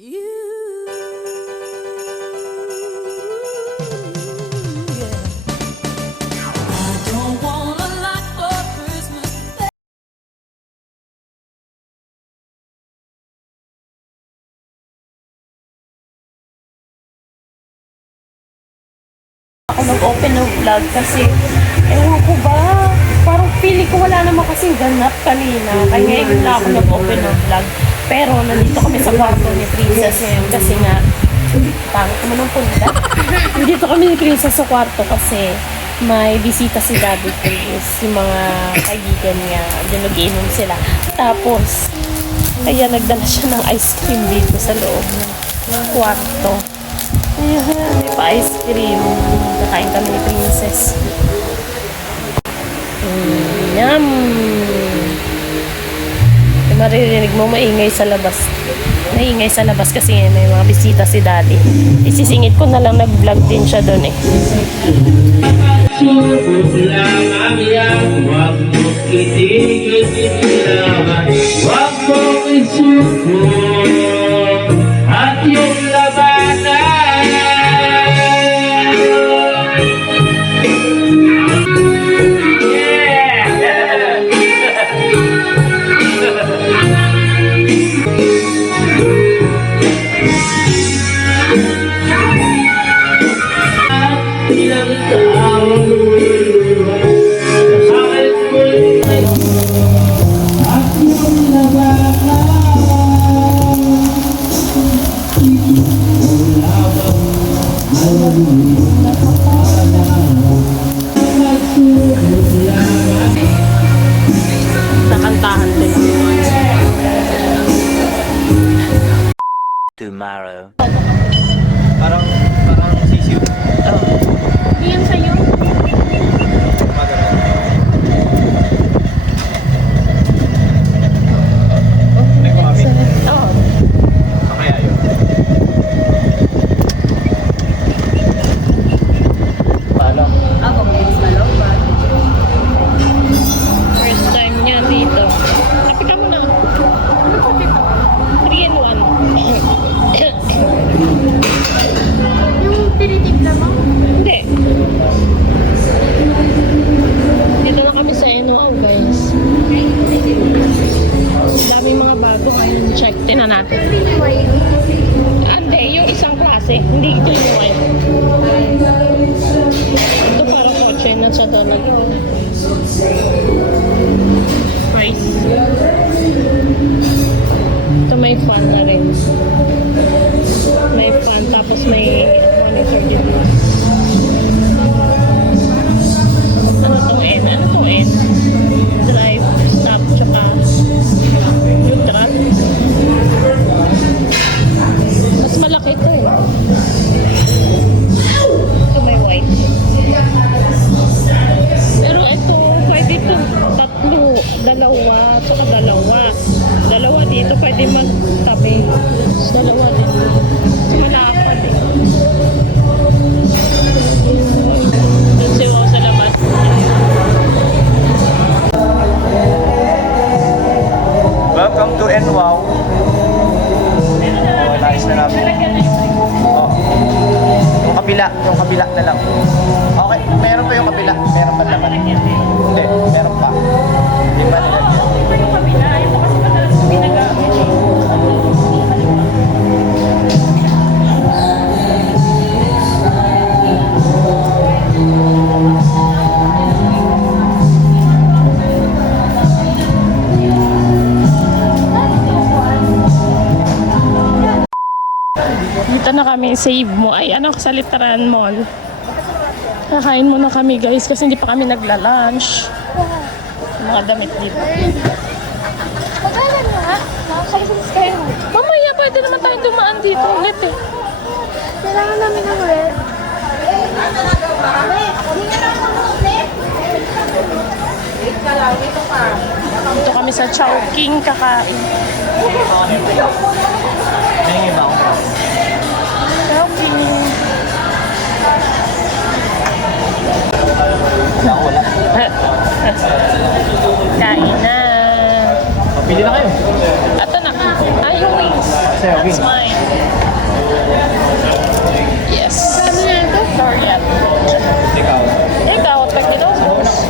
ako nag-open ng vlog kasi ewan ko ba, parang feeling ko wala naman kasing ganap kanina. Kaya ngayon na ako nag-open ng vlog. Pero nandito kami sa kwarto ni Princess ngayon kasi nga, pangit naman ang punta. nandito kami ni Princess sa kwarto kasi may bisita si Daddy Chris, yung mga kaibigan niya, doon nag-inom sila. Tapos, kaya nagdala siya ng ice cream dito sa loob ng kwarto. Ayan, may pa-ice cream. Kakain kami ni Princess. Mm, yum! Maririnig mo, maingay sa labas. Maingay sa labas kasi may mga bisita si Daddy. Isisingit ko na lang nag-vlog din siya doon eh. Huwag mo marrow. Parang, parang. Oh. Sa'yo. May fun na. Dito na kami, save mo. Ay, ano, sa Literan Mall. Kakain muna kami guys kasi hindi pa kami nagla-lunch. Mga damit dito. Magkala nga. Nakakaisis kayo. Mamaya, pwede naman tayong dumaan dito ulit eh. Kailangan namin ng ulit. Dito kami sa Chowking kakain. Kain na. Pili na kayo. Ito na. Ay, yung wings. That's mine. Yes. Sabi na ito? L'Oreal. Ikaw. Ikaw, pag ginubos.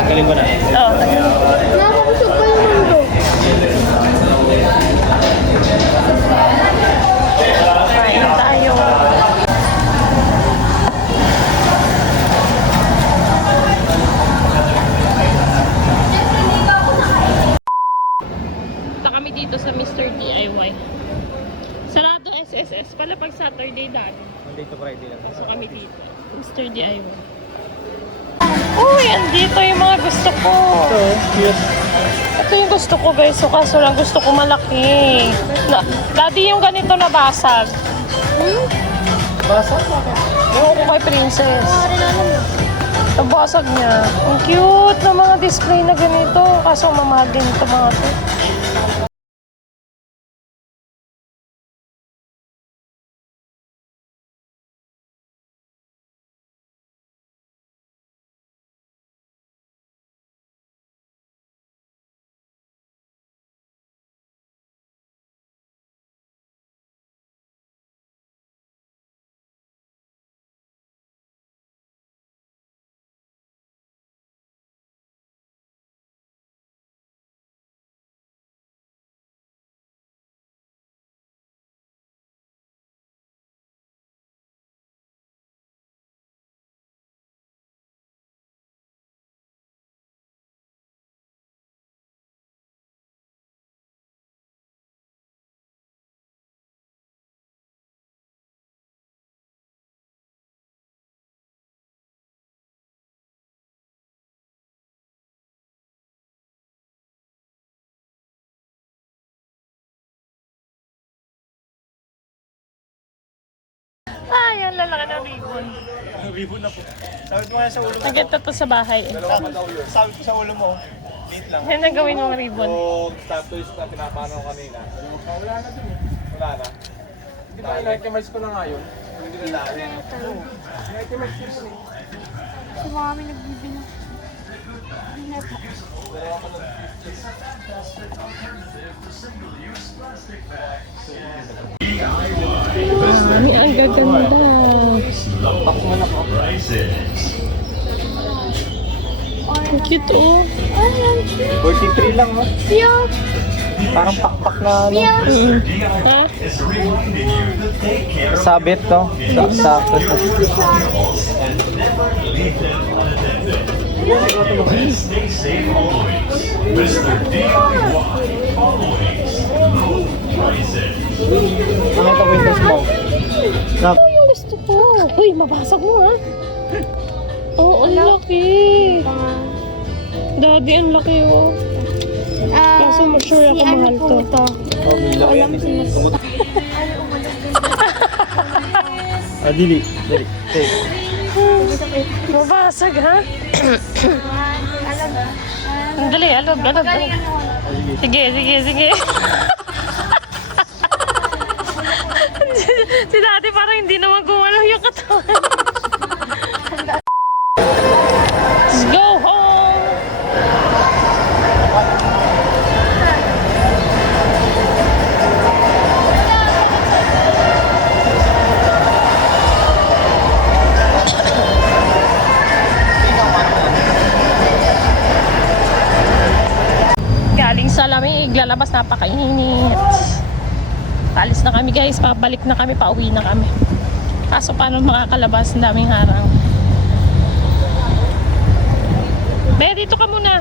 Tanggalin mo na. Monday to Friday lang. So kami dito. Mr. DIY. Uy, andito yung mga gusto ko. So, cute. Ito yung gusto ko guys. So kaso lang gusto ko malaki. Na, daddy yung ganito nabasag. Basa? Bakit? Ewan ko kay princess. Na. Nabasag niya. Ang cute ng mga display na ganito. Kaso mamahal din ito mga to. Ay, ang lalaki ng ribbon. Ribbon na po. Sabi ko nga sa ulo mo. Naganda to sa bahay. Dalawa daw yun. Sabi ko sa ulo mo. Late lang. Yan ang gawin mong ribbon. So, tapos na pinapano ko kanina. Wala na dun eh. Wala na. Hindi ba in-itemize ko na nga yun? Hindi na dali. In-itemize ko yun eh. Sa mga kami nagbibino. Hindi po. Kami ang gaganda. Ang cute oh. Ay, ang cute. 43 lang, no? Cute. Parang pakpak na, ano? Cute. Ha? Sabit, to. Sa, sa Christmas. Nakita Na, Ito yung gusto ko. Uy, mabasag mo ha. Oh, ang laki. Daddy, ang laki oh. Ah, Kaso sure ako si ano mahal po to. ito? oh, may laki Alam yan. ko. Ano, umalag din. Ah, dili. Dili. Take. Mabasag ha. Alam. Ang dali. Galing alog. ano. Sige, sige, sige. si dati parang hindi naman gumalaw yung katawan. Let's go home! Galing sa lamig, lalabas napakainit. Alis na kami guys, pabalik na kami, pauwi na kami. Kaso paano makakalabas, ang daming harang. Be, dito ka muna.